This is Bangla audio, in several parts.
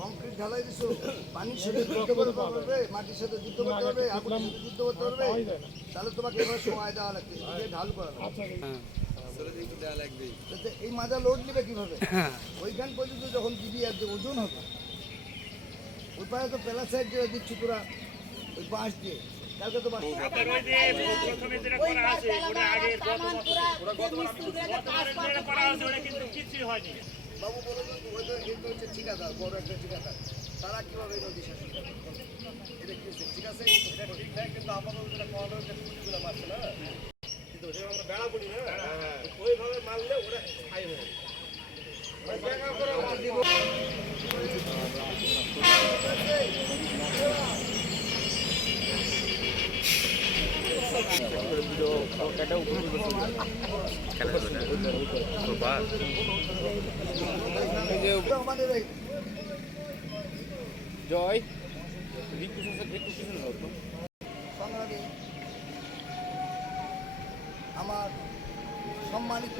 কংক্রিট ঢালাই দিছো পানির সাথে যুদ্ধ করতে পারবে মাটির সাথে যুদ্ধ করতে পারবে আগুনের সাথে যুদ্ধ করতে পারবে তাহলে তোমাকে এবার সময় দেওয়া লাগবে ঢাল করা লাগবে। এই মাজা লোড নেবে কীভাবে? ওইখান পর্যন্ত যখন দিবি আর যে ওজন হবে ওই পায়ে তো প্যালাসাইড যেটা দিচ্ছি তোরা ওই বাঁশ দিয়ে। কালকে তো বাঁশ প্রথমে যেটা করা আছে ওটা আগে গত করা আছে ওটা কিন্তু কিছুই হয়নি। বাবু বলো হচ্ছে ঠিকাদার বড় একটা ঠিকাদার। তারা কীভাবে নদী শাসন করে? এটা কি হচ্ছে? ঠিক আছে এটা ঠিকঠাক কিন্তু আমাদের যেটা হচ্ছে ফুটগুলো মারছে না? কিন্তু আমরা বেড়া বলি না? ওইভাবে মারলে ওরা হবে আমাদের এই জয় আমার সম্মানিত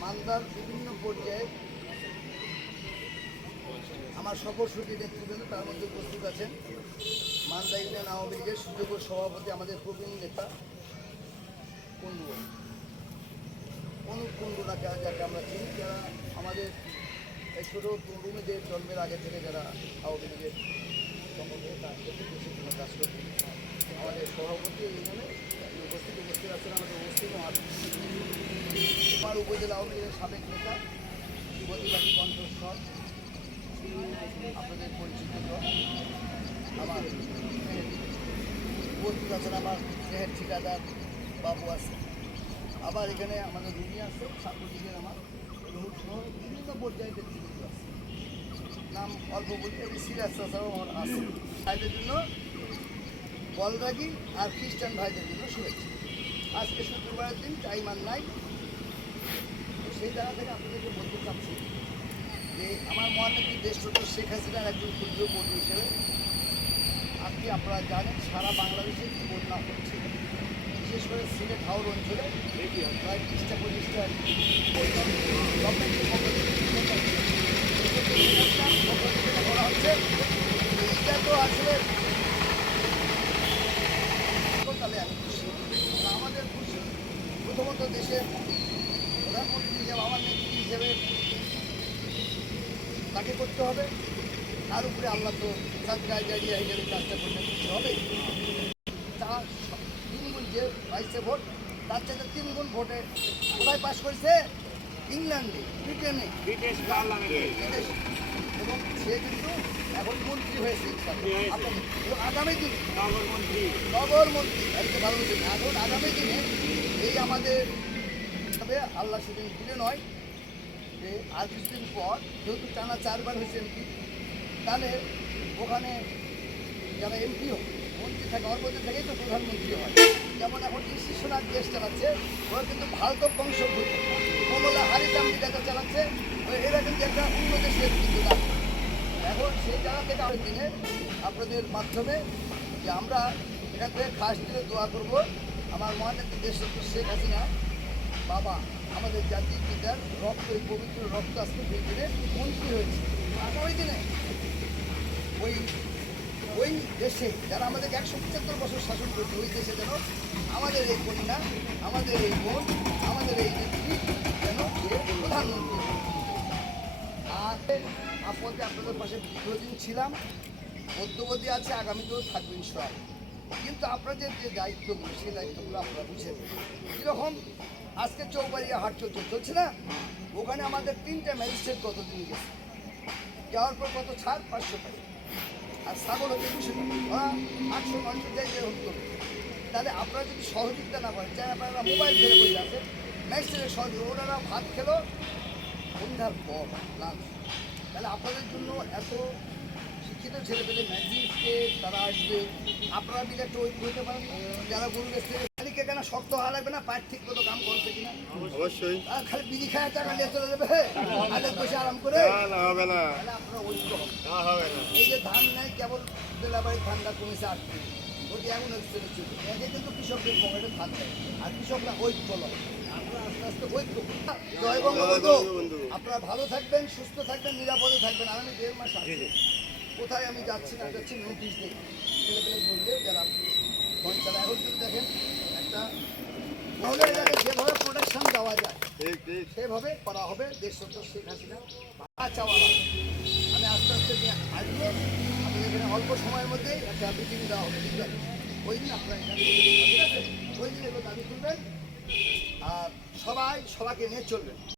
মালদার বিভিন্ন পর্যায়ে আমার সফরসূচি নেতৃবৃন্দ তার মধ্যে উপস্থিত আছেন মালদা ইউনিয়ন আওয়ামী লীগের সুযোগ্য সভাপতি আমাদের প্রবীণ নেতা কুন্ডু অনুপ কুন্ডুলাকে যাকে আমরা চিনি, যারা আমাদের এই ছোটো রুমেদের জন্মের আগে থেকে যারা আওয়ামী লীগের সম্পর্কে কাজ করতে প্রশিক্ষণ কাজ করতে আমাদের সভাপতি জন্য উপস্থিত উপস্থিত আছেন, আমাদের উপস্থিত আমার উপজেলা আওয়ামী লীগের সাবেক নেতা যুবতীবাদী কণ্ঠস্বর। আপনাদের পরিচিত। আমার উপস্থিত আছেন আমার দেহের ঠিকাদার বাবু আছে। আবার এখানে আমাদের রুমি আছে, ছাত্রলীগের আমার বিভিন্ন পর্যায়ে নেতৃত্ব আছে। নাম অল্প বলতে চাষাও আমার আছে। ভাইদের জন্য বলরাগি আর খ্রিস্টান ভাইদের জন্য শুভেচ্ছা। আজকে শুক্রবারের দিন টাইম আর নাই। সেই জায়গা থেকে আপনাদেরকে বলতে চাচ্ছি যে আমার মহানবী দেশরত শেখ হাসিনার একজন ক্ষুদ্র কর্মী হিসেবে আজকে আপনারা জানেন সারা বাংলাদেশে কি বন্যা হচ্ছে। বিশেষ করে সিলেট হাওড় অঞ্চলে প্রায় ত্রিশটা পঁচিশটা যেটা হচ্ছে। এইটা তো আসলে তাহলে আমাদের খুশি প্রথমত দেশের প্রধানমন্ত্রী হিসেবে আমার নেত্রী হিসেবে তাকে করতে হবে। তার উপরে আল্লাহ তো সাজগায় জারিয়া হিসেবে কাজটা করতে খুশি হবে। তার তিন গুণ যে পাইছে ভোট তার চাইতে তিন গুণ ভোটে কোথায় পাশ করেছে? ইংল্যান্ডে ব্রিটেনে। এবং সে কিন্তু এখন মন্ত্রী হয়েছে আগামী দিনে নগরমন্ত্রী নগরমন্ত্রী একটু ভালো এখন আগামী দিনে এই আমাদের তবে আল্লাহ সেদিন দিলে নয়। যে আর কিছুদিন পর যেহেতু টানা চারবার হয়েছে এমপি, তাহলে ওখানে যারা এমপি হোক মন্ত্রী থাকে ওর থেকেই তো প্রধানমন্ত্রী হয়। যেমন এখন শিশুনাথ দেশ চালাচ্ছে, ওরা কিন্তু ভারত বংশোদ্ভূত। কমলা হারিত আমেরিকাতে চালাচ্ছে এরা কিন্তু একটা অন্য দেশের কিন্তু এখন সেই জায়গা থেকে আগামী দিনে আপনাদের মাধ্যমে যে আমরা থেকে খাস দিলে দোয়া করব। আমার মহানেত্রী দেশ শেখ হাসিনা বাবা, আমাদের জাতির পিতার রক্ত, এই পবিত্র রক্ত আজকে দুই দিনে মন্ত্রী হয়েছে। আগামী দিনে ওই ওই দেশে যারা আমাদের একশো পঁচাত্তর বছর শাসন করছে ওই দেশে যেন আমাদের এই কন্যা, আমাদের এই বোন, আমাদের এই নেত্রী যেন প্রধানমন্ত্রী আর আপদে আপনাদের পাশে দীর্ঘদিন ছিলাম। মধ্যবর্তী আছে, আগামীতেও থাকবে ইনশাল কিন্তু আপনাদের যে দায়িত্বগুলো, সেই দায়িত্বগুলো আপনারা বুঝেন কীরকম? আজকে চৌবাড়িয়া হাট চলছে চলছে না? ওখানে আমাদের তিনটা ম্যাজিস্ট্রেট কতদিন গেছে? যাওয়ার পর কত ছাড়? পাঁচশো টাকা। আর ছাগল হচ্ছে দুশো টাকা। আটশো, নয়শো জায়গায় হতো তাহলে আপনারা যদি সহযোগিতা না করেন চাই আপনারা মোবাইল ধরে বসে আছে ম্যাজিস্ট্রেটের সহযোগিতা, ওনারা ভাত খেলো, সন্ধ্যার পর, লাঞ্চ। তাহলে আপনাদের জন্য এত শিক্ষিত ছেলেপেলে ম্যাজিস্ট্রেট তারা আসবে। আপনারা মিলে একটু ঐক্য হতে পারেন। যারা গরু কেন শক্ত হওয়া লাগবে না? পায়ের ঠিক মতো কাম করছে কিনা? অবশ্যই। আর খালি বিড়ি খায় টাকা নিয়ে চলে যাবে হ্যাঁ? আগে বসে আরাম করে। না হবে না। আপনারা ঐক্য না হবে না। এই যে ধান নেয় কেবল কমেছে আট ওটি এমন একে কিন্তু কৃষকদের পকেটে আর কৃষকরা ঐক্য লয়। আপনারা ভালো থাকবেন সুস্থ থাকবেন নিরাপদে থাকবেন। আর আমি দেড় মাস আছি। জি। কোথায় আমি যাচ্ছি না যাচ্ছি নোটিশ দিই ছেলে পেলে বলবে যারা ফোন চালায় এখন কিন্তু দেখেন একটা মহিলা এলাকায় যেভাবে প্রোটেকশন দেওয়া যায় সেভাবে করা হবে দেশ সত্তর শেখ হাসিনা চাওয়া আমি আস্তে আস্তে নিয়ে আসব। আপনাদের এখানে অল্প সময়ের মধ্যেই একটা মিটিং দেওয়া হবে ঠিক আছে? ওই দিন আপনারা ঠিক আছে? ওই দিন এগুলো দাবি করবেন আর সবাই সবাইকে নিয়ে চলবেন।